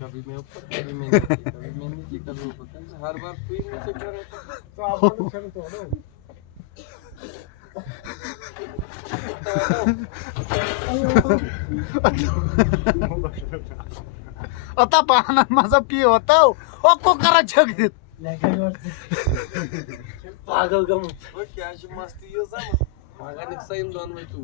कभी मैं ऊपर कभी मैं नीचे कभी मैं नीचे कभी ऊपर हर बार तू ही नीचे कर रहा था तो आप लोग चलो तो आता पाहना माझा पी होता ओ कोकरा जग देत पागल का ओके अशी मस्ती येऊ जा मागा निघता येईल दोन वेळ तू